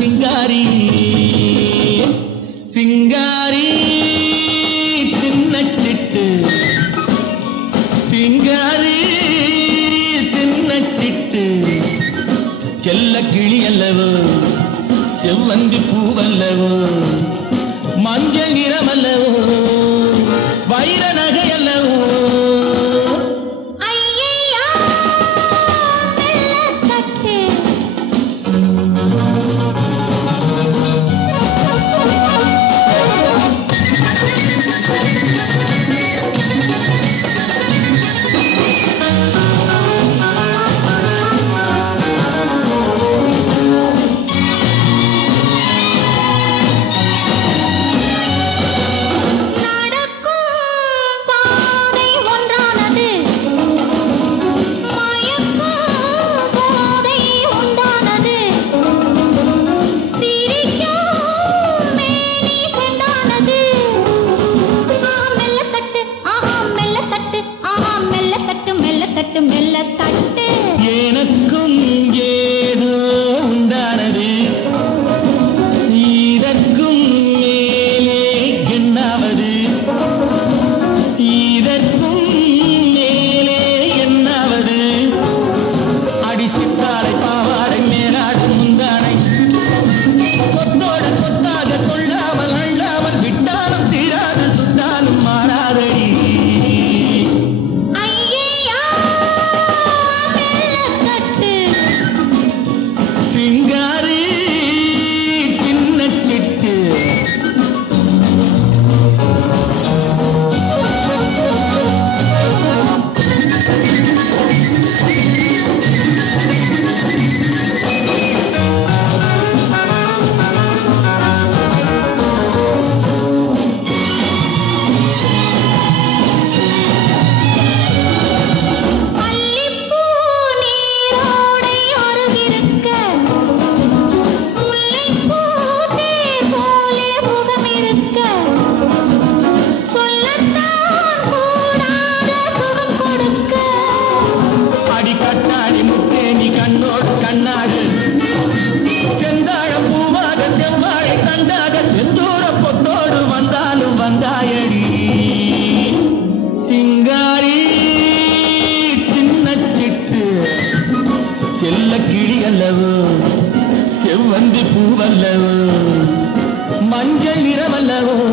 சிங்காரி சிங்காரி சின்ன சிட்டு சிங்காரி சின்ன சிட்டு செல்ல கிளி அல்லவோ செவ்வந்தி பூவல்லவோ மஞ்சள் கிளி அல்லவோ செவ்வந்தி பூவல்லவோ? மஞ்சள் நிறமல்லவோ?